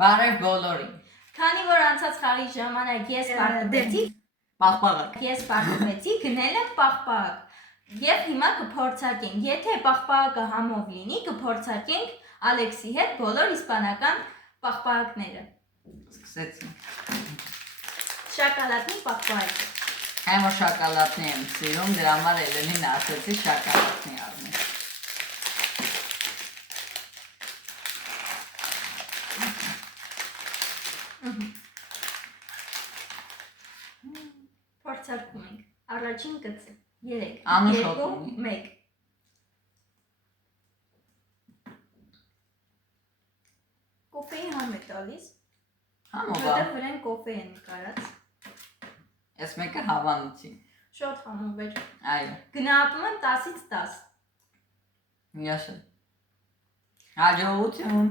Բարև բոլորին։ Քանի որ անցած խաղի ժամանակ ես պարտվեցի, գնել եմ պաղպաղակ։ Եվ հիմա կփորձարկենք, եթե պաղպաղակը համով լինի, կփորձարկենք Ալեքսի հետ բոլոր իսպանական պաղպաղակները։ Սկսեցինք։ Շոկոլադնի պաղպաղակը։ Այն որ շոկոլադնի եմ սիրում, դրա համար Էլենին ասեցի շոկոլադնի առնի։ Փորձարկում ենք։ Առաջին գծը 3, Անուշոտ 2, ունի։ 1։ Կոֆեի համ է տալիս։ Համով։ Որտեղ վրան կոֆե է նկարած։ Ես մեկը հավանեցի։ Շոտ համով էր։ Այո։ Գնահատում եմ 10-ից 10։ Ես։ Հաջողություն։